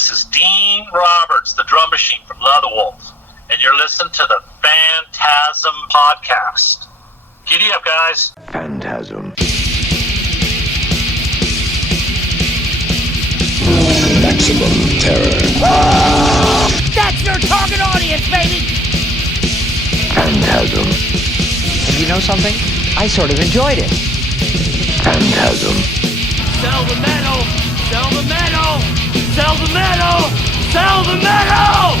This is Dean Roberts, the drum machine from Leatherwolf, and you're listening to the FANTASM Podcast. Giddy up, guys. Phantasm. Maximum terror. That's your target audience, baby! Phantasm. And you know something? I sort of enjoyed it. Phantasm. Sell the metal! Sell the metal! Sell the metal! Sell the metal!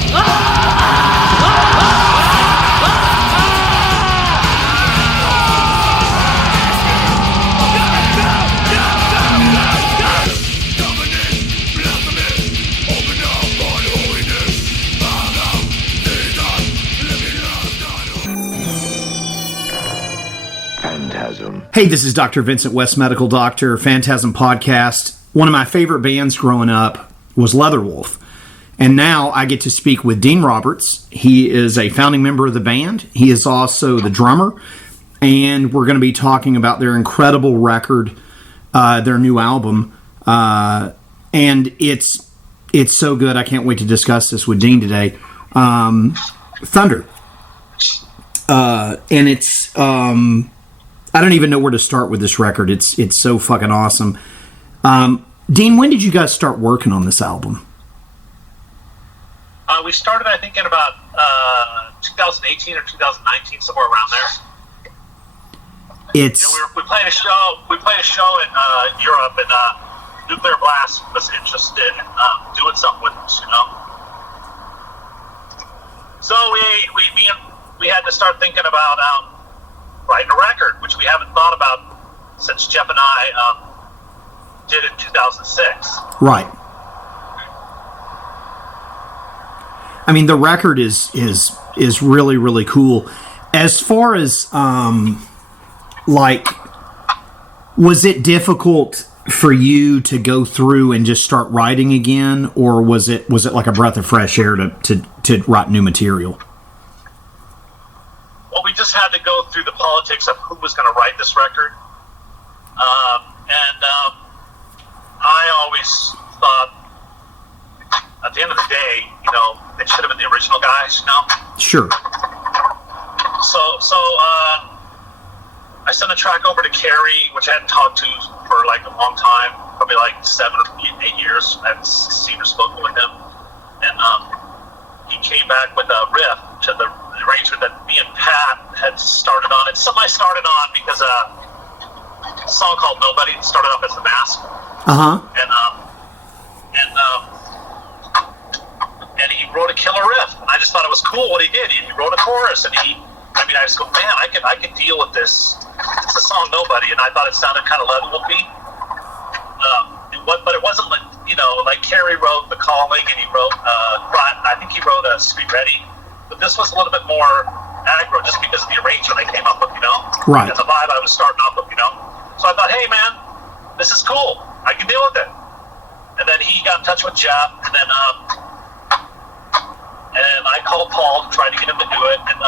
Phantasm. Hey, this is Dr. Vincent West, Medical Doctor, FANTASM Podcast. One of my favorite bands growing up was Leatherwolf. And now I get to speak with Dean Roberts. He is a founding member of the band. He is also the drummer. And we're going to be talking about their incredible record, their new album. And it's so good. I can't wait to discuss this with Dean today. Thunder. And it's... I don't even know where to start with this record. It's so fucking awesome. Dean, when did you guys start working on this album? We started, I think, in about 2018 or 2019, somewhere around there. It's we played a show. We played a show in Europe, and Nuclear Blast was interested in doing something with us, you know. So we had to start thinking about writing a record, which we haven't thought about since Jeff and I did in 2006. right. I mean, the record is really, really cool. As far as was it difficult for you to go through and just start writing again, or was it like a breath of fresh air to write new material? Well, we just had to go through the politics of who was going to write this record. I always thought, at the end of the day, you know, it should have been the original guys, you know? Sure. So I sent a track over to Kerry, which I hadn't talked to for like a long time, probably like 7 or 8 years. I hadn't seen or spoken with him. And he came back with a riff to the arrangement that me and Pat had started on. It's something I started on because a song called Nobody started off as The Mask. Uh-huh. And he wrote a killer riff, and I just thought it was cool what he did. He wrote a chorus, and I just go, man, I could deal with this. It's a song Nobody, and I thought it sounded kind of Leatherwolfy. But it wasn't like, you know, like Kerry wrote The Calling, and he wrote, I think he wrote Street Ready. But this was a little bit more aggro just because of the arrangement I came up with, you know? Right. And the vibe I was starting off with, you know? So I thought, hey, man, this is cool. I can deal with it. And then he got in touch with Jeff, and then and I called Paul to try to get him to do it. And,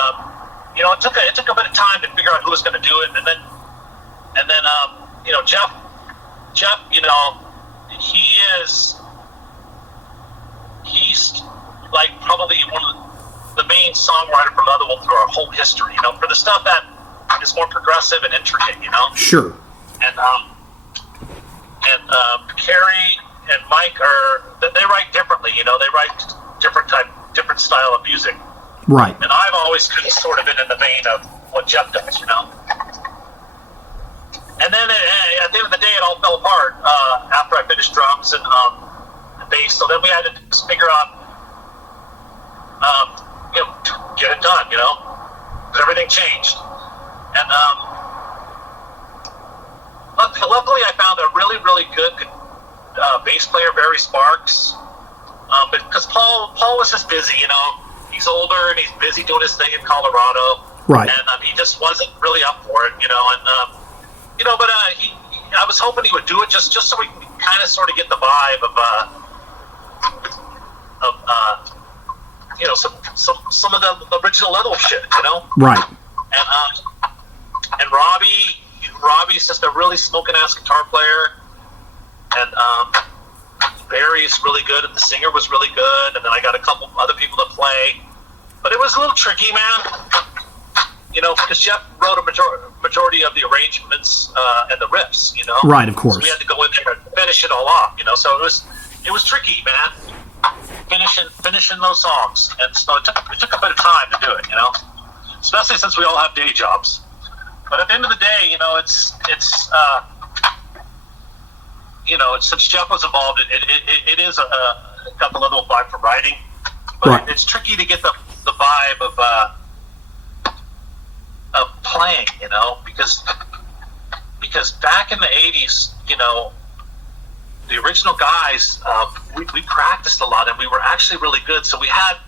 you know, it took a bit of time to figure out who was going to do it. And then you know, Jeff, you know, he's like probably one of the main songwriter for Leatherwolf through our whole history, you know, for the stuff that is more progressive and intricate, you know? Sure. And Kerry and Mike they write differently, you know, they write different style of music. Right. And I've always kind of sort of been in the vein of what Jeff does, you know? And then at the end of the day, it all fell apart after I finished drums and bass. So then we had to just figure out, you know, get it done, you know? Because everything changed. And luckily I found a really, really good bass player, Barry Sparks. Because Paul was just busy, you know? He's older and he's busy doing his thing in Colorado. Right. And he just wasn't really up for it, you know? And, you know, but I was hoping he would do it just so we can kind of sort of get the vibe of you know, some of the original Leatherwolf shit, you know? Right. And Robbie's just a really smoking ass guitar player, and Barry's really good, and the singer was really good, and then I got a couple other people to play. But it was a little tricky, man. Because Jeff wrote a majority of the arrangements and the riffs. Right, of course. So we had to go in there and finish it all off. So it was tricky, man. Finishing those songs, and so it took a bit of time to do it. Especially since we all have day jobs. But at the end of the day, it's since Jeff was involved, it is got the level of vibe for writing, but right. It's tricky to get the vibe of playing, because back in the 80s, the original guys, we practiced a lot, and we were actually really good. So we had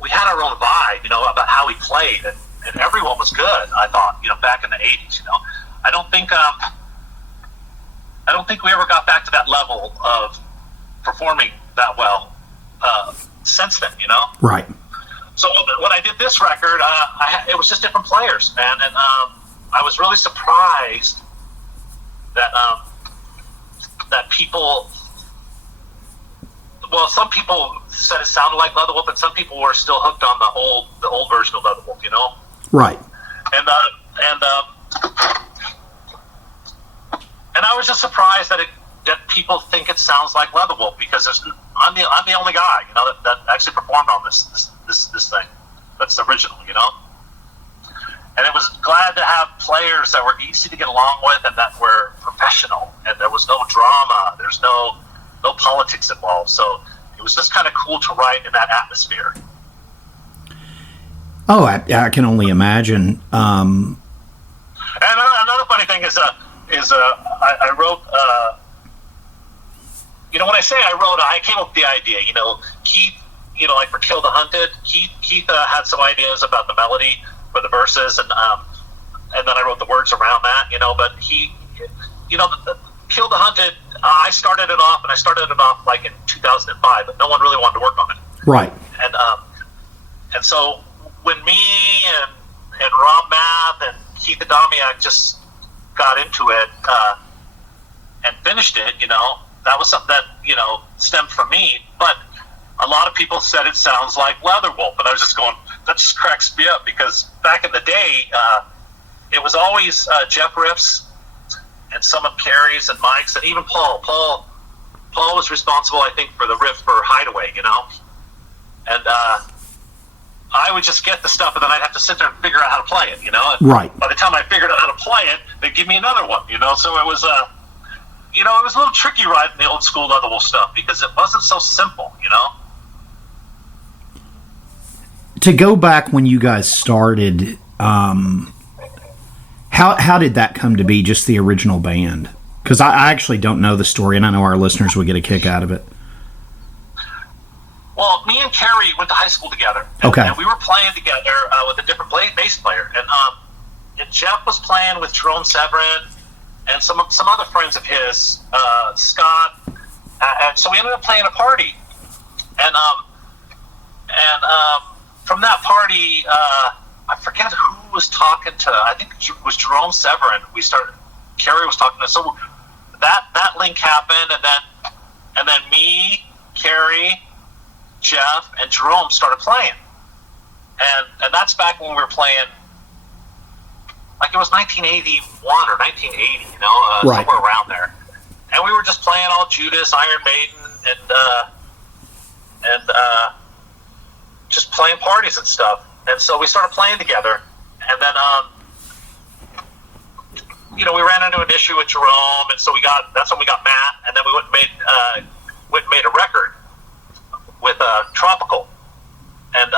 our own vibe, about how we played, and everyone was good. I thought, back in the 80s, I don't think we ever got back to that level of performing that well since then, Right. So when I did this record, it was just different players, man, and I was really surprised that people. Well, some people said it sounded like Leatherwolf, and some people were still hooked on the old version of Leatherwolf, Right. And I was just surprised that people think it sounds like Leatherwolf, because I'm the only guy, that actually performed on this thing. That's the original, And it was glad to have players that were easy to get along with and that were professional, and there was no drama. There's no politics involved. So it was just kind of cool to write in that atmosphere. Oh, I can only imagine. And another funny thing is I wrote. When I say I wrote, I came up with the idea. Keith. Like for "Kill the Hunted," Keith had some ideas about the melody for the verses, and then I wrote the words around that. But he, "Kill the Hunted." I started it off like in 2005, but no one really wanted to work on it. Right. And so when me and Rob Math and Keith Adamiak just got into it and finished it, that was something that stemmed from me. But a lot of people said it sounds like Leatherwolf, and I was just going, that just cracks me up, because back in the day, it was always Jeff riffs and some of Carrie's and Mike's, and even Paul. Paul was responsible, I think, for the riff for Hideaway, and I would just get the stuff, and then I'd have to sit there and figure out how to play it, And right. by the time I figured out how to play it, they'd give me another one, So it was it was a little tricky writing the old school Leatherwolf stuff, because it wasn't so simple, To go back when you guys started, how did that come to be, just the original band? Because I actually don't know the story, and I know our listeners would get a kick out of it. Well, me and Carrie went to high school together. Okay. And we were playing together with a different bass player. And Jeff was playing with Jerome Severin and some other friends of his, Scott. And so we ended up playing a party. And from that party, I forget who was talking to. I think it was Jerome Severin. Carrie was talking to. So that link happened, and then me, Carrie, Jeff, and Jerome started playing, and that's back when we were playing. Like it was 1981 or 1980, right. Somewhere around there, and we were just playing all Judas, Iron Maiden, and just playing parties and stuff. And so we started playing together, and then we ran into an issue with Jerome, and so that's when we got Matt, and then we went and made a record with Tropical, and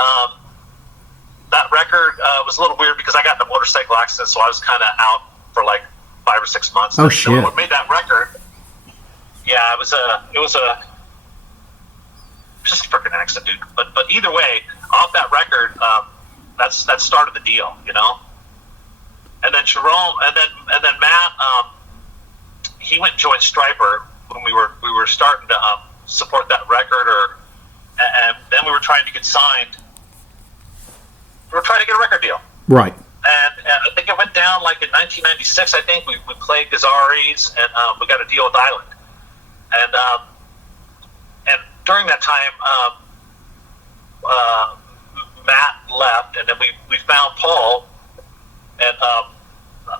that record was a little weird because I got in a motorcycle accident, so I was kind of out for like 5 or 6 months. Oh, shit! So we made that record. Yeah, it was just a freaking accident, dude. But either way, off that record, that started the deal, And then Jerome, and then Matt, he went and joined Stryper when we were starting to support that record, and then we were trying to get signed. We were trying to get a record deal, right? And I think it went down like in 1996. I think we played Gazzari's, and we got a deal with Island, and during that time, Matt left, and then we found Paul, and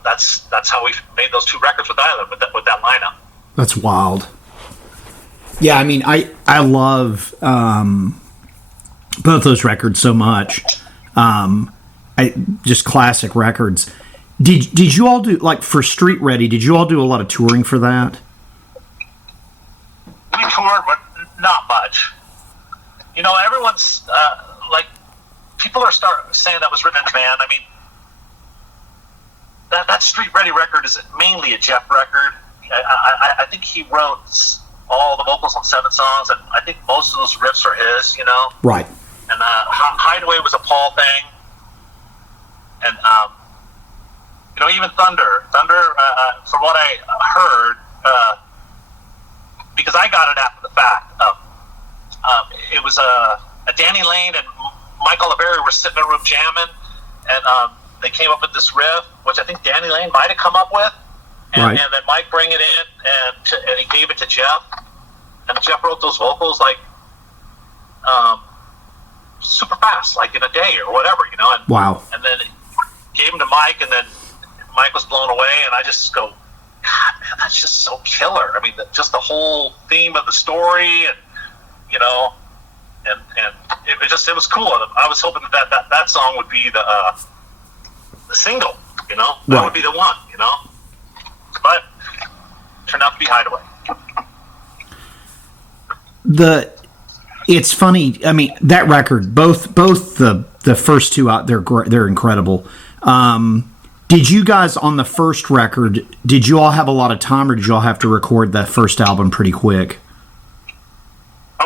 that's how we made those 2 records with Island with that lineup. That's wild. Yeah, I mean, I love both those records so much. Just classic records. Did you all do, like, for Street Ready? Did you all do a lot of touring for that? We toured, but not much. You know, everyone's like, people are saying that was written in a band. I mean, that Street Ready record is mainly a Jeff record. I think he wrote all the vocals on 7 songs, and I think most of those riffs are his. You know, right? And Hideaway was a Paul thing, and you know, even Thunder, from what I heard, because I got it after the fact. It was a Danny Lane and Mike Oliveri were sitting in a room jamming, and they came up with this riff, which I think Danny Lane might have come up with, and then Mike bring it in, and he gave it to Jeff, and Jeff wrote those vocals like super fast, like in a day or whatever, you know. And, wow. And then gave him to Mike, and then Mike was blown away, and I just go, God, man, that's just so killer. I mean, just the whole theme of the story, and you know, and it was cool. I was hoping that song would be the single, you know, that would be the one, you know, but turned out to be Hideaway. It's funny. I mean, that record, both the first 2 out, they're incredible. Did you guys on the first record? Did you all have a lot of time, or did you all have to record that first album pretty quick?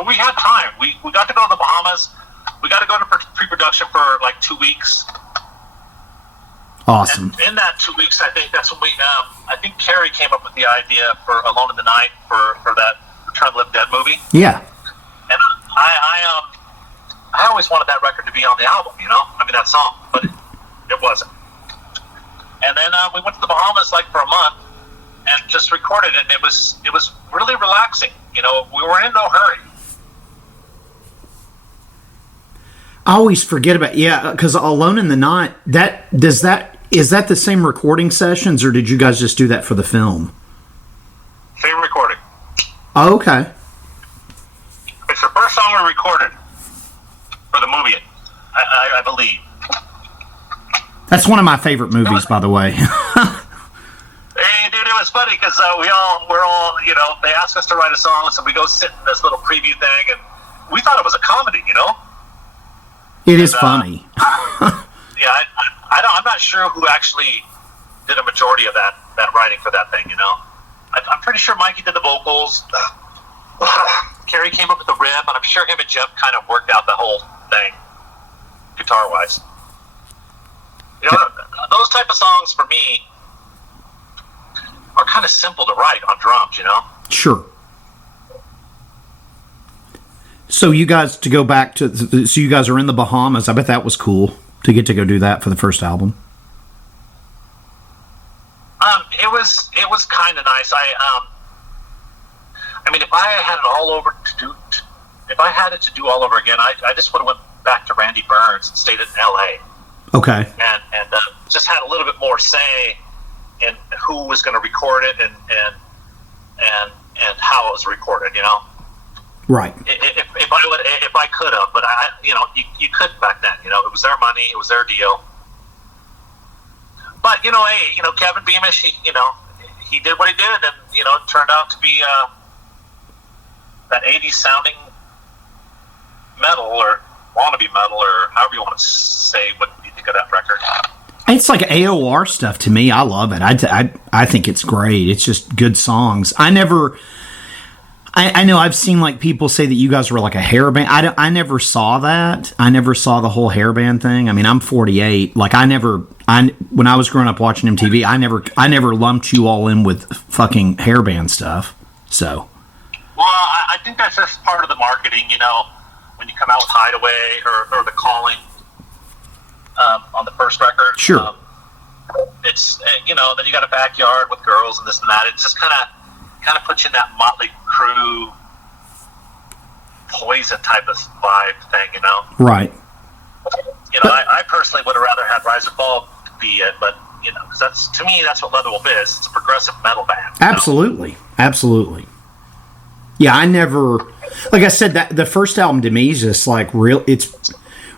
We had time. We got to go to the Bahamas. We got to go to pre-production for like 2 weeks. Awesome. And in that 2 weeks, I think that's when I think Carrie came up with the idea for Alone in the Night for that Return of the Living Dead movie. Yeah. And I always wanted that record to be on the album, you know? I mean, that song, but it wasn't. And then we went to the Bahamas like for a month and just recorded it, and it was really relaxing. You know, we were in no hurry. I always forget about because Alone in the Night, is that the same recording sessions, or did you guys just do that for the film? Same recording. Oh, okay. It's the first song we recorded for the movie, I believe. That's one of my favorite movies, by the way. Hey, dude, it was funny because we're all, you know, they asked us to write a song, so we go sit in this little preview thing, and we thought it was a comedy, you know? It is funny. Yeah, I'm not sure who actually did a majority of that writing for that thing, you know? I'm pretty sure Mikey did the vocals. Carrie came up with the riff, and I'm sure him and Jeff kind of worked out the whole thing, guitar-wise. You know, those type of songs for me are kind of simple to write on drums, you know? Sure. So you guys, to go back to, so you guys are in the Bahamas. I bet that was cool to get to go do that for the first album. It was kind of nice. I mean, if I had it all over if I had it to do all over again, I just would have went back to Randy Burns and stayed in L.A. Okay. And just had a little bit more say in who was going to record it and how it was recorded, you know. Right. If I could have, but you couldn't back then. You know, it was their money, it was their deal. But hey, Kevin Beamish, he did what he did, and it turned out to be that 80s sounding metal or wannabe metal or however you want to say what you think of that record. It's like AOR stuff to me. I love it. I think it's great. It's just good songs. I know I've seen like people say that you guys were like a hair band. I never saw that. I never saw the whole hair band thing. I mean, I'm 48. Like when I was growing up watching MTV, I never lumped you all in with fucking hair band stuff. So. Well, I think that's just part of the marketing, when you come out with Hideaway or The Calling on the first record. Sure. It's, then you got a backyard with girls and this and that. It's just kind of puts you in that Motley Crue Poison type of vibe thing, you know. Right. You know, I personally would have rather had Rise and Fall be it, but you know, because that's, to me, that's what Leatherwolf is. It's a progressive metal band. Absolutely. Absolutely. Yeah, I never, like I said, that the first album to me is just like it's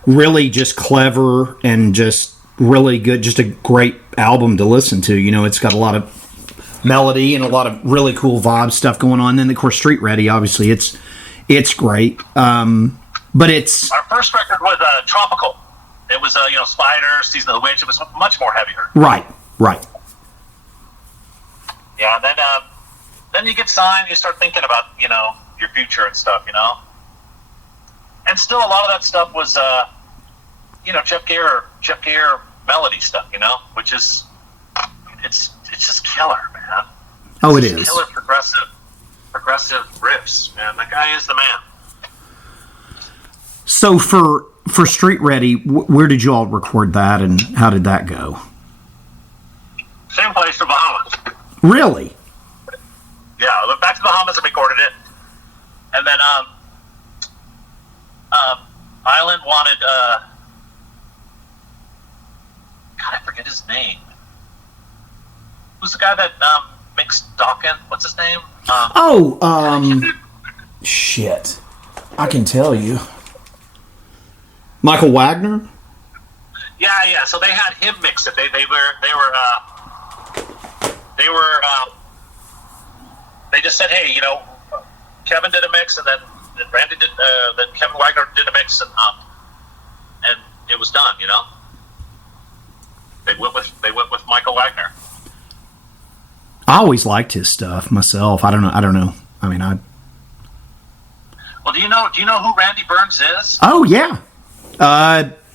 really just clever and just really good, just a great album to listen to. You know, it's got a lot of melody and a lot of really cool vibe stuff going on. Then, of course, Street Ready, obviously, it's great. But it's... Our first record was Tropical. It was, you know, Spider, Season of the Witch. It was much more heavier. Right. Yeah, and then you get signed, you start thinking about, you know, your future and stuff, you know? And still a lot of that stuff was, you know, Jeff Gare melody stuff, you know? Which is, it's just killer, man. Oh, it is. Killer progressive riffs, man. That guy is the man. So for Street Ready, where did you all record that, and how did that go? Same place, the Bahamas. Really? Yeah, I went back to the Bahamas and recorded it. And then Island wanted, God, I forget his name. Who's the guy that mixed Dawkins? What's his name? Shit. I can tell you. Michael Wagner? Yeah. So they had him mix it. They just said, hey, you know, Kevin did a mix, and then Randy did. Then Kevin Wagner did a mix, and it was done. You know, they went with Michael Wagner. I always liked his stuff myself. I don't know. I mean, Well, do you know who Randy Burns is? Oh yeah.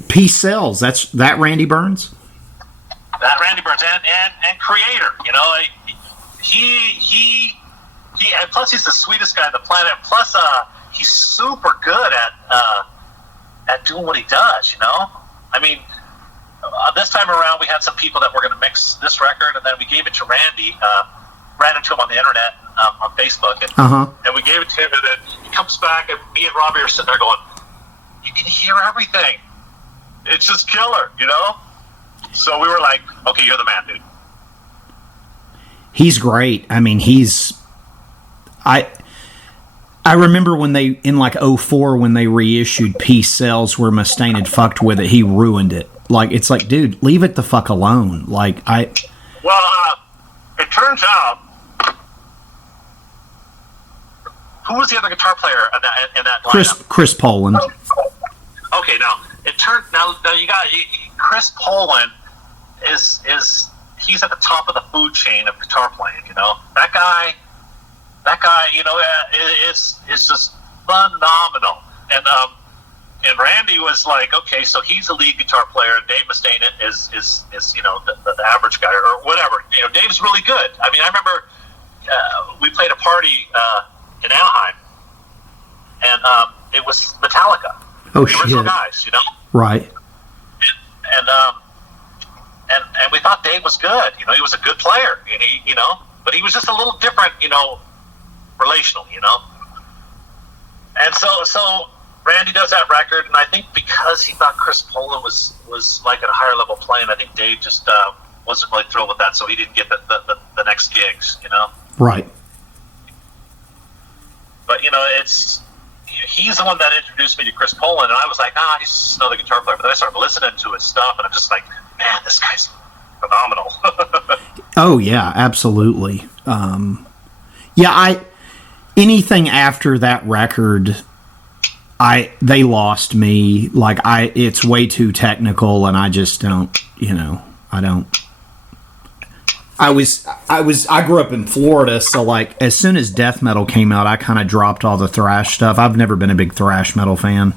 Peace Sells. That Randy Burns. That Randy Burns and Creator. You know, he and plus he's the sweetest guy on the planet. Plus, he's super good at doing what he does. You know, I mean, this time around we had some people that were going to mix this record, and then we gave it to Randy. Ran into him on the internet on Facebook, and we gave it to him, and then he comes back, and me and Robbie are sitting there going, "You can hear everything. It's just killer," you know. So we were like, "Okay, you're the man, dude." He's great. I mean, I remember when they, in like 2004, when they reissued Peace Sells, where Mustaine had fucked with it, he ruined it. Like, it's like, dude, leave it the fuck alone. Like, Well, it turns out, who was the other guitar player in that lineup? Chris Poland. Okay, now you got Chris Poland is he's at the top of the food chain of guitar playing. You know, that guy, you know, is just phenomenal. And Randy was like, okay, so he's the lead guitar player, and Dave Mustaine is you know, the average guy or whatever. You know, Dave's really good. I mean, I remember we played a party in Anaheim, and it was Metallica. Oh, the original shit. Guys, you know. Right. And we thought Dave was good. You know, he was a good player. And you know, but he was just a little different. You know, relationally. You know. And so Randy does that record, and I think because he thought Chris Poland was like at a higher level playing, I think Dave just wasn't really thrilled with that, so he didn't get the next gigs. You know. Right. But you know, he's the one that introduced me to Chris Poland, and I was like, he's just another guitar player. But then I started listening to his stuff, and I'm just like, man, this guy's phenomenal. Oh yeah, absolutely. Anything after that record, they lost me. Like, it's way too technical, and I just don't. You know, I don't. I grew up in Florida, so like as soon as death metal came out, I kind of dropped all the thrash stuff. I've never been a big thrash metal fan.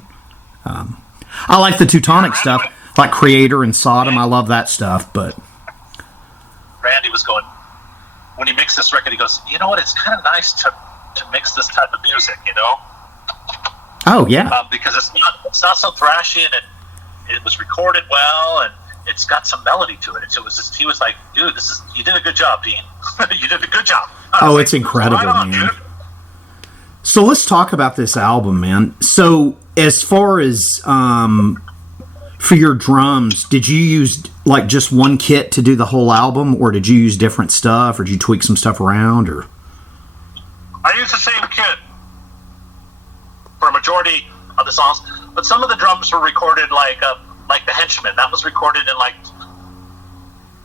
I like the Teutonic stuff, like Creator and Sodom. I love that stuff, but Randy was going, when he mixed this record, he goes, you know what? It's kind of nice to mix this type of music, you know? Oh yeah, because it's not so thrashy, and it was recorded well, and it's got some melody to it. It was just, he was like, dude, you did a good job, Dean. You did a good job. It's incredible, right on, man. Dude. So let's talk about this album, man. So as far as for your drums, did you use like just one kit to do the whole album, or did you use different stuff, or did you tweak some stuff around, or? I used the same kit for a majority of the songs, but some of the drums were recorded like The Henchman. That was recorded in like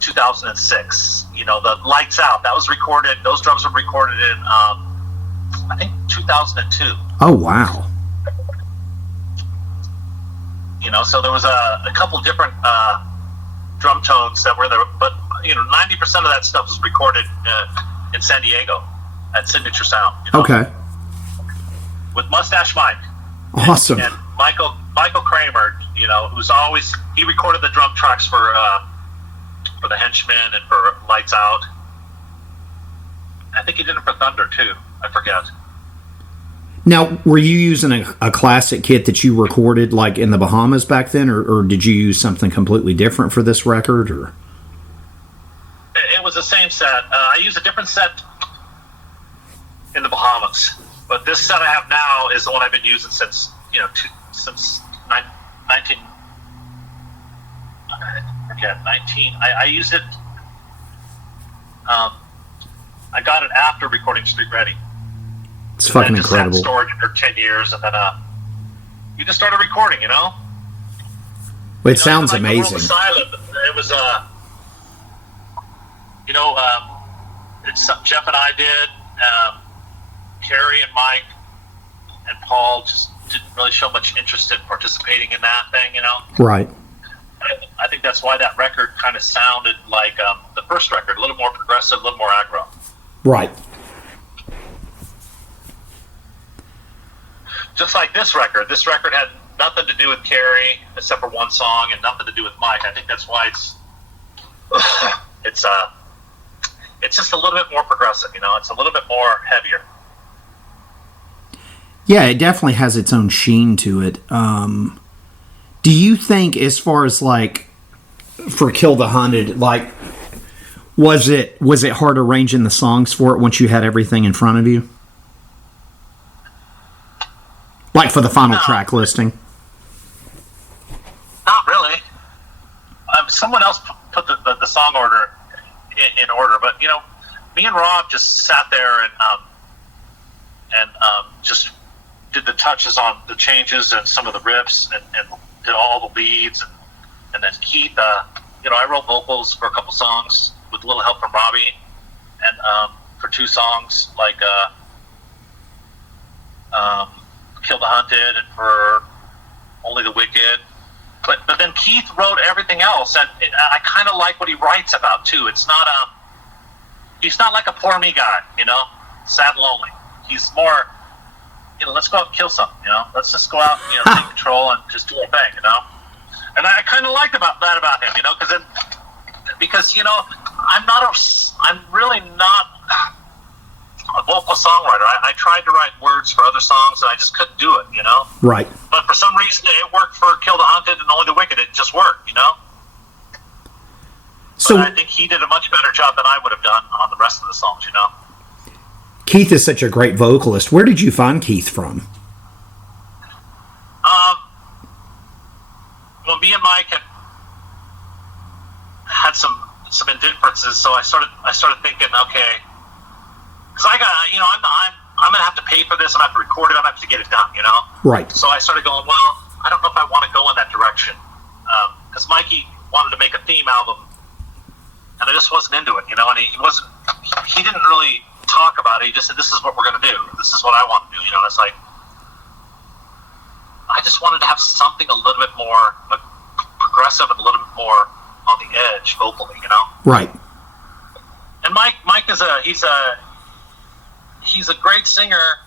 2006. You know, the Lights Out, that was recorded. Those drums were recorded in I think 2002. Oh wow! You know, so there was a couple different drum tones that were there, but you know, 90% of that stuff was recorded in San Diego at Signature Sound. You know, Okay. with Mustache Mike. Awesome. And Michael Kramer, you know, he recorded the drum tracks for The Henchman and for Lights Out. I think he did it for Thunder too. I forget. Now, were you using a classic kit that you recorded like in the Bahamas back then, or did you use something completely different for this record? Or It was the same set. I used a different set in the Bahamas, but this set I have now is the one I've been using since 19. I used it. I got it after recording Street Ready. it's fucking just incredible. Had storage for 10 years, and then you just started recording. You know. Well, it sounds like amazing. The world was silent. It was it's something Jeff and I did. Carrie and Mike and Paul just didn't really show much interest in participating in that thing. You know. Right. I think that's why that record kind of sounded like the first record, a little more progressive, a little more aggro. Right. Just like this record. This record had nothing to do with Carrie except for one song, and nothing to do with Mike. I think that's why it's just a little bit more progressive. You know, it's a little bit more heavier. Yeah, it definitely has its own sheen to it. Do you think, as far as like for Kill the Hunted, like was it hard arranging the songs for it once you had everything in front of you? Like for the final track listing? Not really. Someone else put the song order in order, but you know, me and Rob just sat there and just did the touches on the changes and some of the riffs and did all the leads, and then Keith, I wrote vocals for a couple songs with a little help from Robbie, and for two songs like Kill the Hunted and for Only the Wicked. But then Keith wrote everything else, and I kind of like what he writes about too. It's not he's not like a poor me guy, you know, sad and lonely. He's more, you know, let's go out and kill something, you know, let's just go out and, you know, take control and just do our thing, you know. And I kind of liked about him, you know, because you know, I'm really not a vocal songwriter. I tried to write words for other songs, and I just couldn't do it, you know. Right. But for some reason, it worked for Kill the Hunted and Only the Wicked. It just worked, you know. So but I think he did a much better job than I would have done on the rest of the songs, you know. Keith is such a great vocalist. Where did you find Keith from? Well, me and Mike had some indifferences, so I started thinking, okay, because I got, you know, I'm gonna have to pay for this. I'm gonna have to record it. I'm gonna have to get it done, you know. Right. So I started going, well, I don't know if I want to go in that direction, because Mikey wanted to make a theme album, and I just wasn't into it, you know. And he didn't really talk about it. He just said, "This is what we're gonna do. This is what I want to do," you know. And it's like, I just wanted to have something a little bit more progressive and a little bit more on the edge vocally, you know. Right. And Mike is he's a great singer,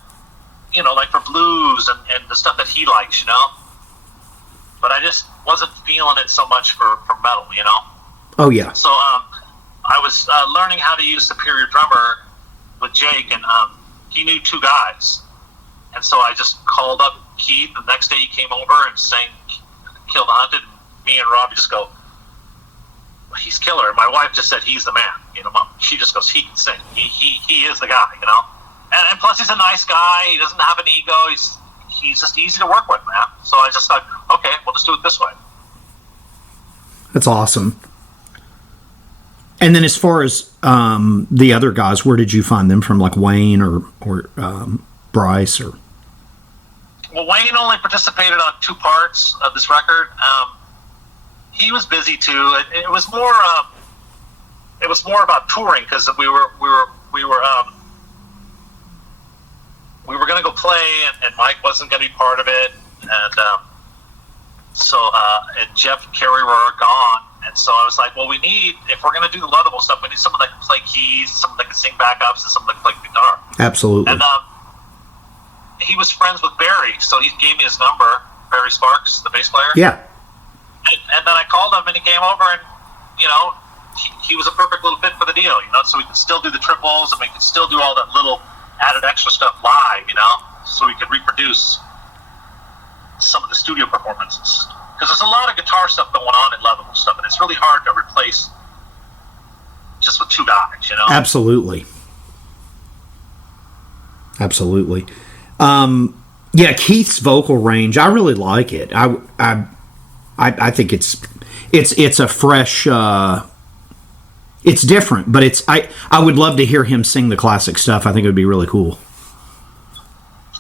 you know, like for blues and the stuff that he likes, you know. But I just wasn't feeling it so much for metal, you know. Oh yeah. So I was learning how to use Superior Drummer with Jake, and he knew two guys, and so I just called up Keith. The next day he came over and sang Kill the Hunted, and me and Robbie just go, he's killer. And my wife just said, he's the man, you know. She just goes, he can sing. He is the guy, you know. And plus, he's a nice guy. He doesn't have an ego. He's just easy to work with, man. So I just thought, okay, we'll just do it this way. That's awesome. And then as far as the other guys, where did you find them from? Like Wayne or Bryce? Or Well, Wayne only participated on 2 parts of this record. He was busy too. It was more. It was more about touring because we were going to go play, and Mike wasn't going to be part of it, and and Jeff and Kerry were gone, and so I was like, well, if we're going to do the Leatherwolf stuff, we need someone that can play keys, someone that can sing backups, and someone that can play guitar. Absolutely. And he was friends with Barry, so he gave me his number, Barry Sparks, the bass player. Yeah. And then I called him, and he came over, and he was a perfect little fit for the deal, so we could still do the triples, and we could still do all that little added extra stuff live, so we could reproduce some of the studio performances. Because there's a lot of guitar stuff going on in Leatherwolf stuff, and it's really hard to replace just with 2 guys, Absolutely. Absolutely. Yeah, Keith's vocal range, I really like it. I think it's a fresh. It's different, but I would love to hear him sing the classic stuff. I think it would be really cool.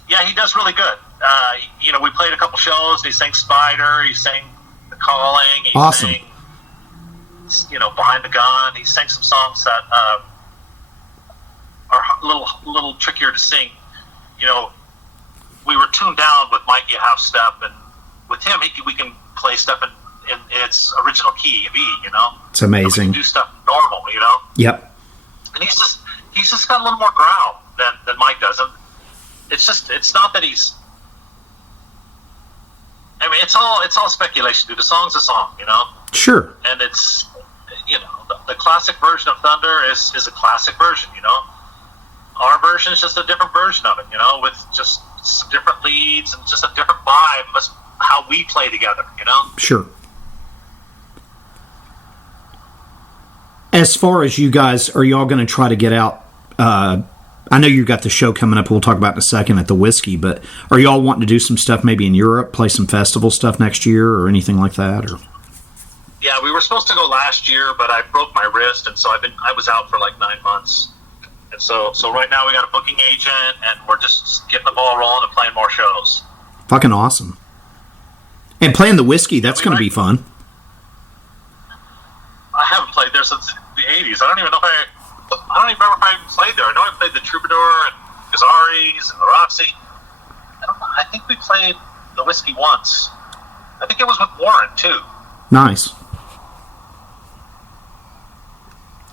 Yeah, he does really good. We played a couple shows. And he sang Spider. He sang The Calling. He Awesome. sang, Behind the Gun. He sang some songs that are a little trickier to sing. We were tuned down with Mikey a half step, and with him, we can play stuff in its original key, B. It's amazing. We can do stuff normal, Yep. And he's just got a little more growl than Mike does. And it's not that he's. I mean, it's all speculation, dude. The song's a song, Sure. And it's, the classic version of Thunder is a classic version, Our version is just a different version of it, with just some different leads and just a different vibe. That's how we play together, Sure. As far as you guys, are y'all going to try to get out? I know you got the show coming up. We'll talk about in a second at the Whiskey, but are y'all wanting to do some stuff maybe in Europe, play some festival stuff next year, or anything like that? Or yeah, we were supposed to go last year, but I broke my wrist, and so I was out for like 9 months, and so right now we got a booking agent, and we're just getting the ball rolling and playing more shows. Fucking awesome! And playing the Whiskey, that's going to be fun. I haven't played there since the '80s. I don't even remember if I even played there. I know I played the Troubadour and Gazzari's and the Roxy. I think we played the Whiskey once. I think it was with Warren too. Nice.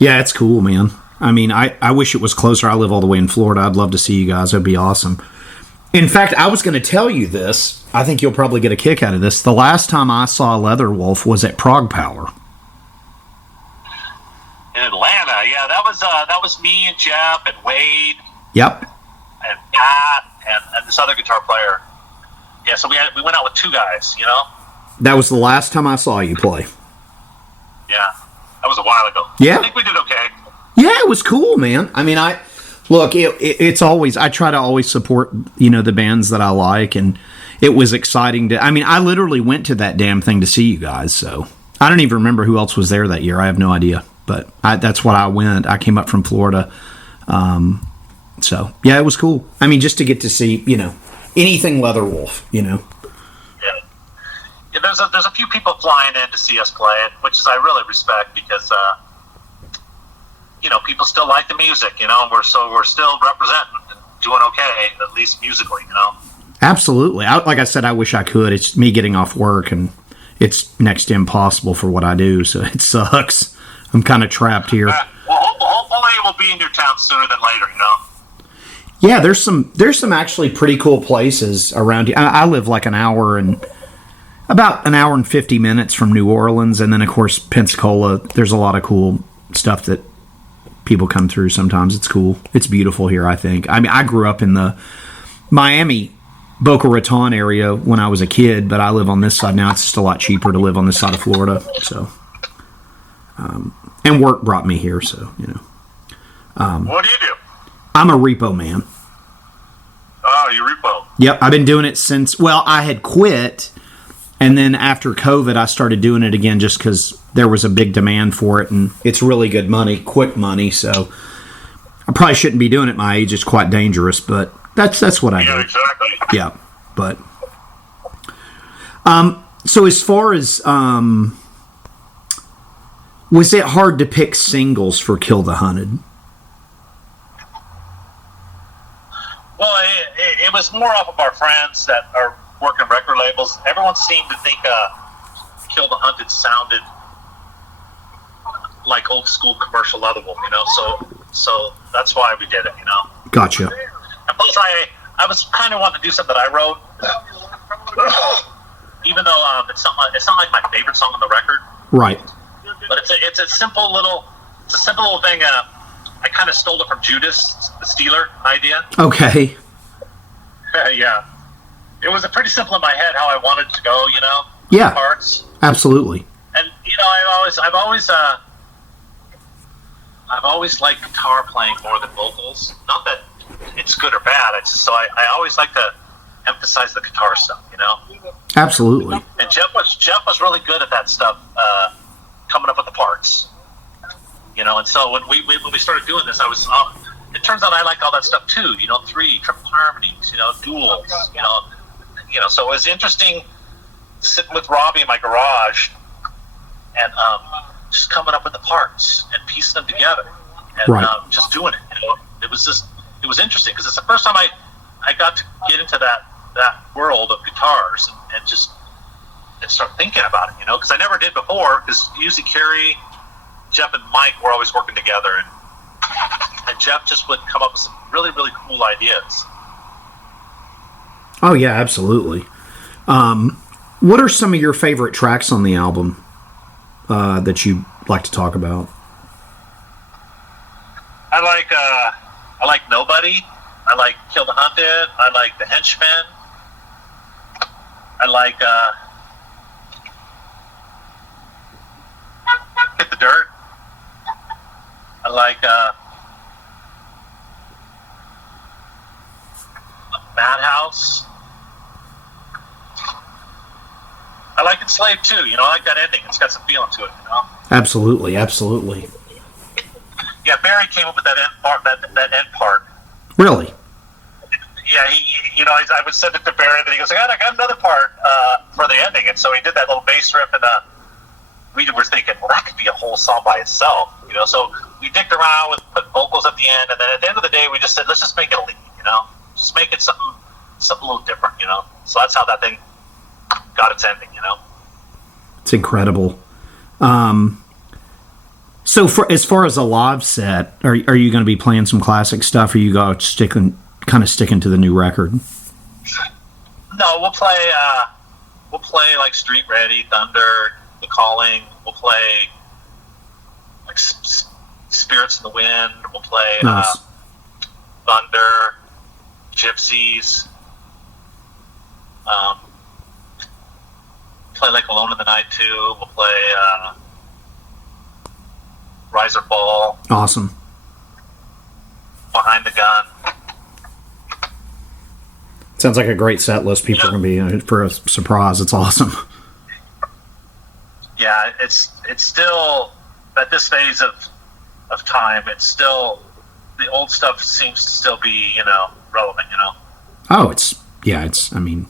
Yeah, it's cool, man. I mean, I wish it was closer. I live all the way in Florida. I'd love to see you guys. That'd be awesome. In fact, I was going to tell you this. I think you'll probably get a kick out of this. The last time I saw Leatherwolf was at Prague Power. In Atlanta, yeah, that was me and Jeff and Wade. Yep. And Pat and this other guitar player. Yeah, so we went out with 2 guys, That was the last time I saw you play. Yeah, that was a while ago. Yeah. I think we did okay. Yeah, it was cool, man. I mean, it's always, I try to always support, the bands that I like, and it was exciting to, I mean, I literally went to that damn thing to see you guys, so I don't even remember who else was there that year. I have no idea, but that's what I went. I came up from Florida. So, yeah, it was cool. I mean, just to get to see, anything Leatherwolf, Yeah, there's a few people flying in to see us play it, which I really respect because, people still like the music, and we're still representing and doing okay, at least musically, Absolutely. Like I said, I wish I could. It's me getting off work, and it's next to impossible for what I do, so it sucks. I'm kind of trapped here. Well, hopefully we'll be in your town sooner than later, Yeah, there's some actually pretty cool places around here. I live like about an hour and 50 minutes from New Orleans, and then of course Pensacola. There's a lot of cool stuff that people come through sometimes. It's cool. It's beautiful here, I think. I mean, I grew up in the Miami, Boca Raton area when I was a kid, but I live on this side now. It's just a lot cheaper to live on this side of Florida. So, and work brought me here, so, What do you do? I'm a repo man. wow, you repo. Yep, I've been doing it since. Well, I had quit, and then after COVID, I started doing it again just because there was a big demand for it, and it's really good money, quick money. So I probably shouldn't be doing it at my age. It's quite dangerous, but that's what I do. Yeah, exactly. Yeah, but so as far as was it hard to pick singles for Kill the Hunted? Well, it was more off of our friends that are working record labels. Everyone seemed to think Kill the Hunted sounded like old school commercial Leatherwolf, so that's why we did it, Gotcha. And plus, I was kind of wanting to do something that I wrote, even though it's not like my favorite song on the record. Right. But it's a simple little thing. I kind of stole it from Judas, the Steeler idea. Okay. Yeah, it was pretty simple in my head how I wanted to go. Yeah. Parts. Absolutely. And I've always liked guitar playing more than vocals. Not that it's good or bad. I always like to emphasize the guitar stuff. Absolutely. And Jeff was really good at that stuff, coming up with the parts. And so when we started doing this, it turns out I like all that stuff too. 3 triple harmonies, duals. So it was interesting sitting with Robbie in my garage and just coming up with the parts and piecing them together and Right. Just doing it. It was interesting because it's the first time I got to get into that world of guitars and start thinking about it. Because I never did before. Because usually Carrie, Jeff, and Mike were always working together, and Jeff just would come up with some really, really cool ideas. Oh yeah, absolutely. What are some of your favorite tracks on the album that you like to talk about? I like Nobody. I like Kill the Hunted. I like The Henchman. I like Hit the Dirt. I like Madhouse. I like Enslaved too. I like that ending. It's got some feeling to it. Absolutely, absolutely. Yeah, Barry came up with that end part. That end part. Really? Yeah, I would send it to Barry, and then he goes, I got another part for the ending, and so he did that little bass riff, and we were thinking, well, that could be a whole song by itself, So we dicked around with putting vocals at the end, and then at the end of the day, we just said, let's just make it a lead, just make it something a little different, So that's how that thing got its ending, It's incredible. So as far as a live set, are you going to be playing some classic stuff, or you go sticking to the new record? No, we'll play like Street Ready, Thunder, The Calling. We'll play like Spirits in the Wind. We'll play Nice. Thunder, Gypsies. Play like Alone in the Night too. We'll play Rise or Fall, Awesome. Behind the Gun. Sounds like a great set list. People are going to be in for a surprise. It's awesome. Yeah, it's still at this phase of time. It's still the old stuff seems to still be relevant. Oh, I mean,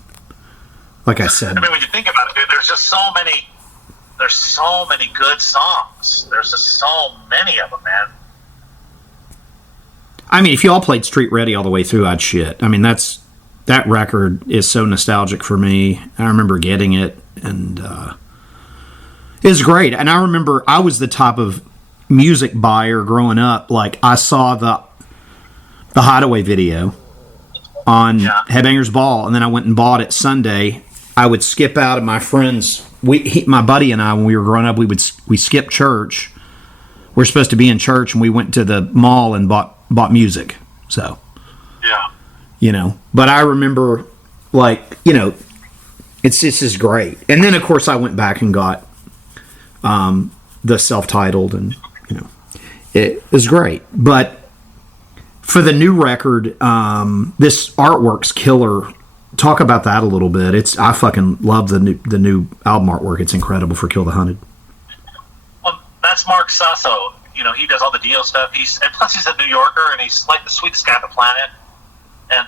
like I said. I mean, when you think about it, dude, there's so many good songs. There's just so many of them, man. I mean, if you all played Street Ready all the way through, I'd shit. I mean, that record is so nostalgic for me. I remember getting it, and it was great. And I remember I was the type of music buyer growing up. Like, I saw the Hideaway video on Headbangers Ball, and then I went and bought it Sunday. I would skip out of my friends. My buddy and I, when we were growing up, we skipped church. We're supposed to be in church, and we went to the mall and bought music. So, yeah, But I remember, it's just great. And then, of course, I went back and got the self-titled, and it was great. But For the new record, this artwork's killer. Talk about that a little bit. I fucking love the new album artwork. It's incredible for Kill the Hunted. Well, that's Mark Sasso. You know, he does all the Dio stuff. And plus he's a New Yorker, and he's like the sweetest guy on the planet. And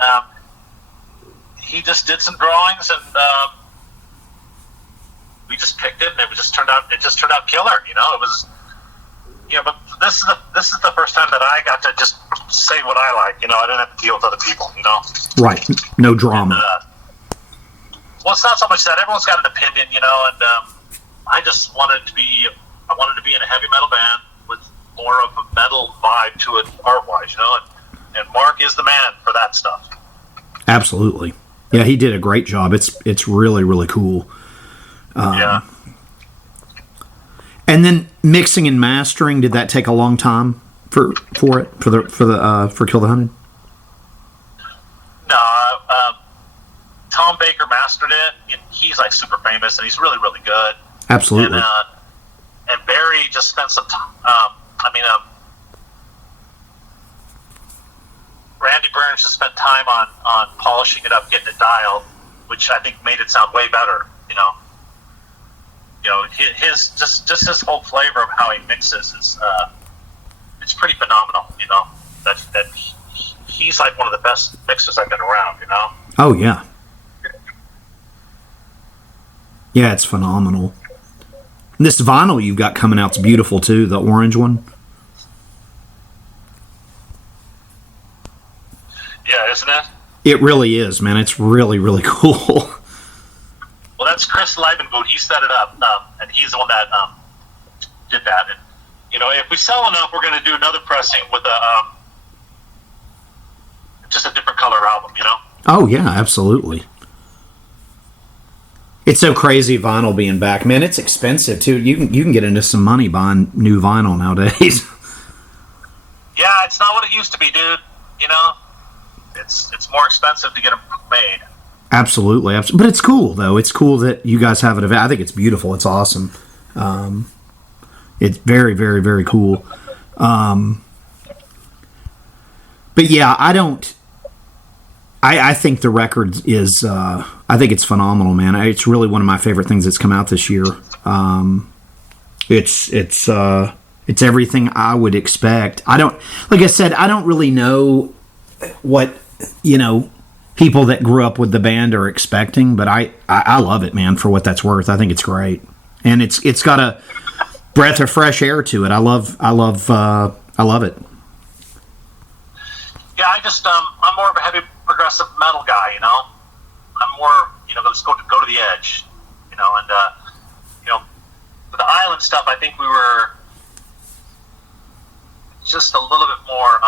he just did some drawings, and we just picked it, and it just turned out killer. You know, it was. You know, but this is the first time that I got to just say what I like. You know, I didn't have to deal with other people. You know, right? No drama. And, well, it's not so much that everyone's got an opinion. You know, and I just wanted to be in a heavy metal band with more of a metal vibe to it, art-wise. You know, and Mark is the man for that stuff. Absolutely. Yeah, he did a great job. It's really, really cool. Yeah. And then mixing and mastering, did that take a long time for Kill the Hunted? No, Tom Baker mastered it. He's like super famous, and he's really, really good. Absolutely. And Barry just spent some time. Randy Burns just spent time on polishing it up, getting it dialed, which I think made it sound way better. You know, his just his whole flavor of how he mixes is it's pretty phenomenal. You know, that he's like one of the best mixers I've been around. You know. Oh yeah. Yeah, it's phenomenal. And this vinyl you've got coming out's beautiful too. The orange one. Yeah, isn't it? It really is, man. It's really, really cool. Well, that's Chris Leibenboot. He set it up, and he's the one that did that. And you know, if we sell enough, we're going to do another pressing with just a different color album. You know? Oh yeah, absolutely. It's so crazy vinyl being back, man. It's expensive too. You can get into some money buying new vinyl nowadays. Yeah, it's not what it used to be, dude. You know, it's more expensive to get them made. Absolutely. But it's cool, though. It's cool that you guys have it. I think it's beautiful. It's awesome. It's very, very, very cool. But yeah, I think the record is, I think it's phenomenal, man. It's really one of my favorite things that's come out this year. It's everything I would expect. Like I said, I don't really know what, people that grew up with the band are expecting, but I love it, man, for what that's worth. I think it's great, and it's got a breath of fresh air to it. I love it. Yeah, I'm more of a heavy progressive metal guy. I'm more let's go to the edge. And for the island stuff, I think we were just a little bit more.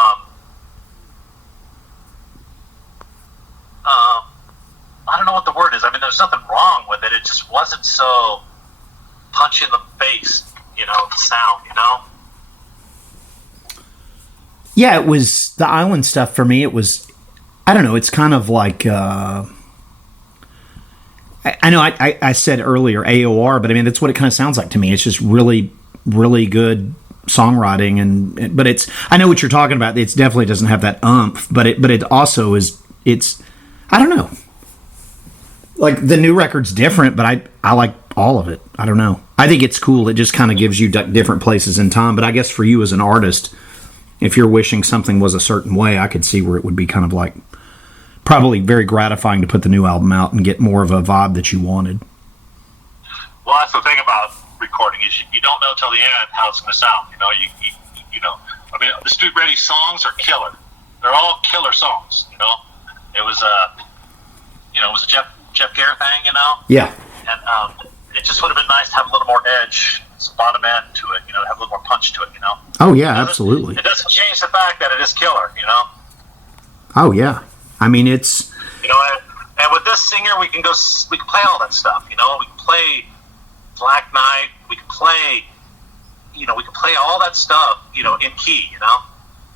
I don't know what the word is. I mean, there's nothing wrong with it. It just wasn't so punch in the face, the sound, Yeah, it was the island stuff for me. It was, I don't know. It's kind of like, I know I said earlier AOR, but I mean, that's what it kind of sounds like to me. It's just really, really good songwriting, but I know what you're talking about. It definitely doesn't have that umph, but it also is. I don't know. Like the new record's different, but I like all of it. I don't know. I think it's cool. It just kind of gives you different places in time. But I guess for you as an artist, if you're wishing something was a certain way, I could see where it would be kind of like probably very gratifying to put the new album out and get more of a vibe that you wanted. Well, that's the thing about recording is you don't know till the end how it's going to sound. I mean, the Street Ready songs are killer. They're all killer songs. It was it was a Jeff Gare thing. Yeah. And it just would have been nice to have a little more edge, some bottom end to it. Have a little more punch to it. Oh yeah, absolutely. It doesn't change the fact that it is killer. Oh yeah. I mean, it's. And with this singer, we can play all that stuff. We can play Black Knight. We can play. We can play all that stuff. In key.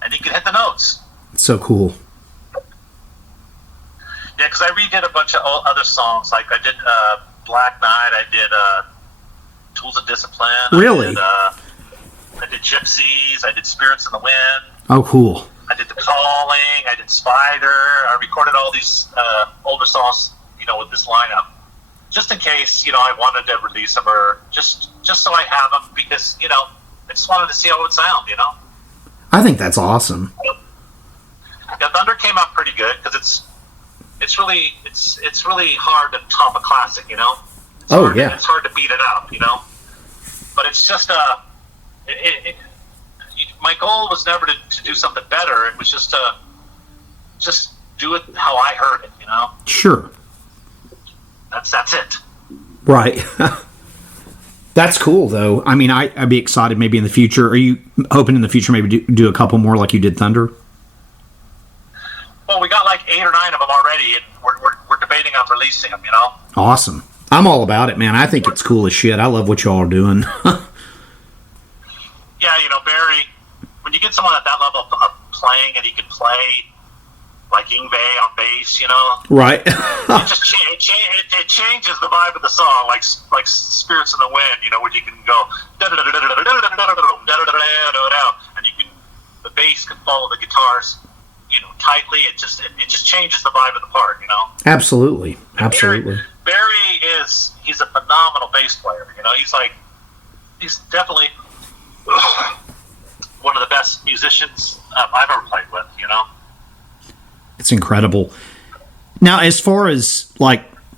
And you can hit the notes. It's so cool. Yeah, because I redid a bunch of other songs. Like I did Black Knight. I did Tools of Discipline. Really? I did Gypsies. I did Spirits in the Wind. Oh, cool. I did The Calling, I did Spider, I recorded all these older songs, with this lineup, just in case, I wanted to release them, or just so I have them, because, I just wanted to see how it would sound, I think that's awesome. Yeah, Thunder came out pretty good, because it's really hard to top a classic, It's hard to beat it up, But it's just my goal was never to do something better. It was just to do it how I heard it, Sure. That's it. Right. That's cool, though. I mean, I'd be excited maybe in the future. Are you hoping in the future maybe do a couple more like you did Thunder? Well, we got like 8 or 9 of them already, and we're debating on releasing them, Awesome. I'm all about it, man. I think it's cool as shit. I love what y'all are doing. Yeah, Barry, when you get someone at that level of playing, and he can play like Yngwie on bass, Right. it changes the vibe of the song, like Spirits in the Wind, when you can go and the bass can follow the guitars, tightly. It just changes the vibe of the part, Absolutely. And Barry he's a phenomenal bass player, he's definitely one of the best musicians I've ever played with, It's incredible. Now, as far as,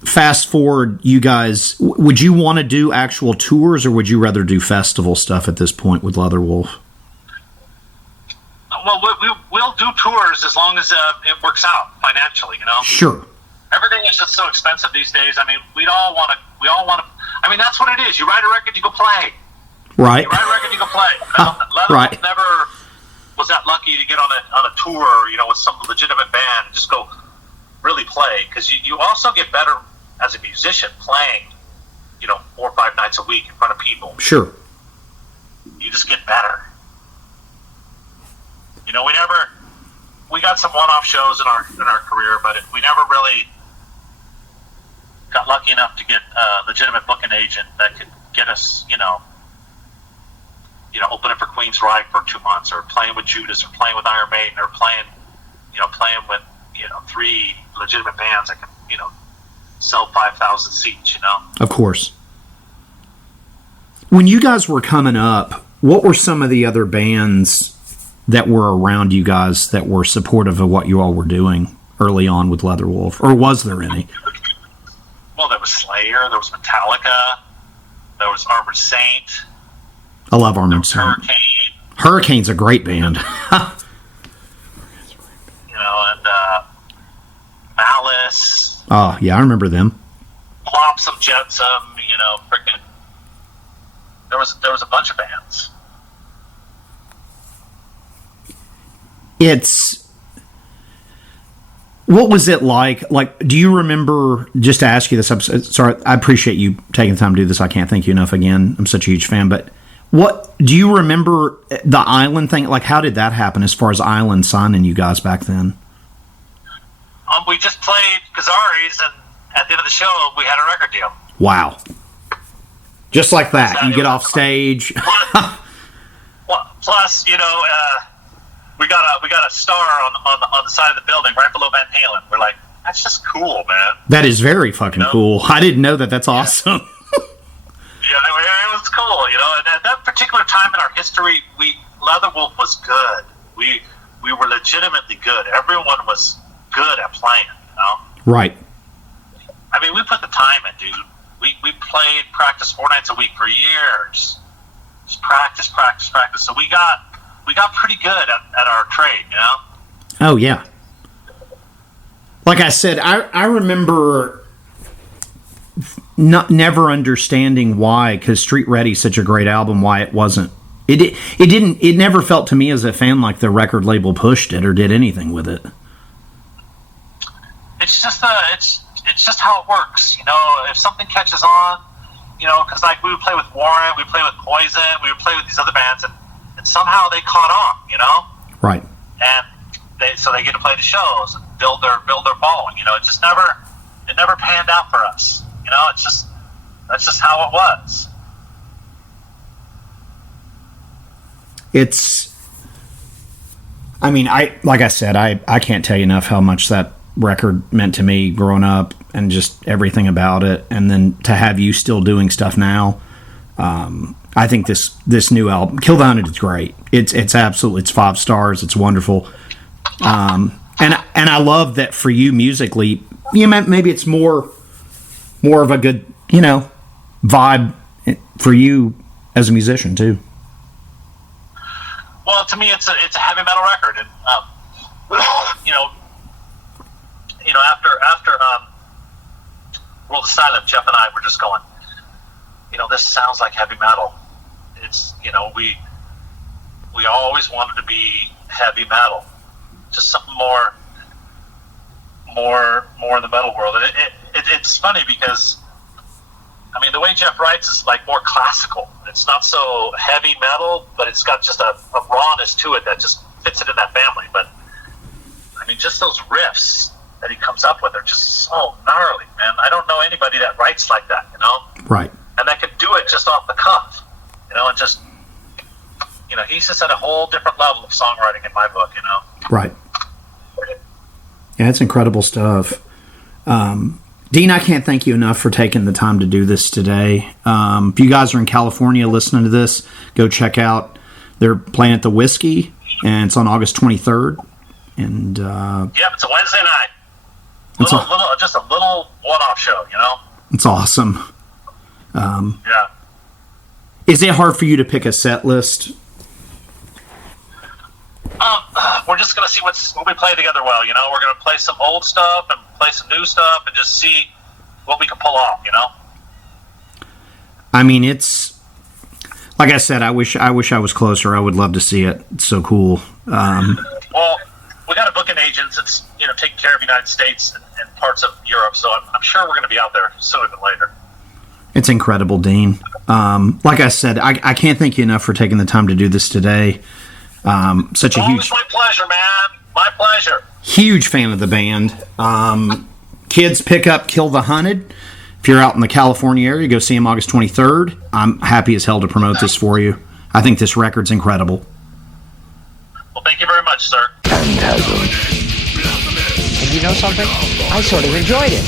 fast forward, you guys, would you want to do actual tours, or would you rather do festival stuff at this point with Leatherwolf? Well, we'll do tours as long as it works out financially, Sure. Everything is just so expensive these days. I mean, we all want to. I mean, that's what it is. You write a record, you go play. Right. You write a record, you go play. Leatherwolf Right. never was that lucky to get on a tour, with some legitimate band and just go really play, because you also get better as a musician playing, 4 or 5 nights a week in front of people. Sure. You just get better. We got some one-off shows in our career, but we never really got lucky enough to get a legitimate booking agent that could get us, opening for Queensryche for 2 months, or playing with Judas, or playing with Iron Maiden, or playing with 3 legitimate bands that can sell 5,000 seats. Of course. When you guys were coming up, what were some of the other bands that were around you guys that were supportive of what you all were doing early on with Leatherwolf, or was there any? Well, there was Slayer, there was Metallica, there was Armored Saint. I love Armored Saint. Hurricane. Hurricane's a great band. And Malice. Oh, yeah, I remember them. Flopsome, Jetsam, frickin'. There was a bunch of bands. What was it like? Do you remember, just to ask you this, I'm sorry, I appreciate you taking the time to do this. I can't thank you enough again. I'm such a huge fan, but do you remember the Island thing? How did that happen as far as Island signing you guys back then? We just played Kazari's, and at the end of the show, we had a record deal. Wow. Just like that. You get off stage. Plus, we got a star on the side of the building right below Van Halen. We're like, that's just cool, man. That is very fucking cool. I didn't know that. That's awesome. Yeah, it was cool, And at that particular time in our history, Leatherwolf was good. We were legitimately good. Everyone was good at playing, Right. I mean, we put the time in, dude. We played practice 4 nights a week for years. Just practice. So we got pretty good at our trade, Oh, yeah. Like I said, I remember never understanding why, because Street Ready's such a great album, why it wasn't. It never felt to me as a fan like the record label pushed it or did anything with it. It's just it's just how it works, If something catches on, because we would play with Warrant, we would play with Poison, we would play with these other bands, and somehow they caught on, Right. And they get to play the shows and build their following. It never panned out for us. That's just how it was. I mean, like I said, I can't tell you enough how much that record meant to me growing up and just everything about it. And then to have you still doing stuff now, I think this new album, Kill the Hunted, is great. It's absolutely, it's 5 stars. It's wonderful. And I love that for you musically, maybe it's more of a good, vibe for you as a musician too. Well, to me, it's a heavy metal record, and after World of Silent, Jeff and I were just going, this sounds like heavy metal. It's we always wanted to be heavy metal, just something more in the metal world. And it's funny because the way Jeff writes is like more classical. It's not so heavy metal, but it's got just a rawness to it that just fits it in that family. But just those riffs that he comes up with are just so gnarly, man. I don't know anybody that writes like that, Right. And that could do it just off the cuff, and just, he's just at a whole different level of songwriting in my book, Right. Yeah, it's incredible stuff. Dean, I can't thank you enough for taking the time to do this today. If you guys are in California listening to this, go check out. They're playing at the Whiskey, and it's on August 23rd. And yep, it's a Wednesday night. Just a little one-off show, It's awesome. Yeah. Is it hard for you to pick a set list? We're just going to see what we play together well, We're going to play some old stuff and play some new stuff and just see what we can pull off, It's like I said, I wish I was closer. I would love to see it. It's so cool. Well, we got a booking agent that's, taking care of the United States and parts of Europe, so I'm sure we're going to be out there sooner than later. It's incredible, Dean. Like I said, I can't thank you enough for taking the time to do this today. Such a Always my pleasure, man. My pleasure. Huge fan of the band. Kids, pick up Kill the Hunted. If you're out in the California area, go see them August 23rd. I'm happy as hell to promote this for you. I think this record's incredible. Well, thank you very much, sir. Phantasm. And you know something? I sort of enjoyed it.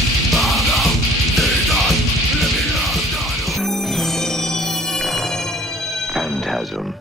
Phantasm.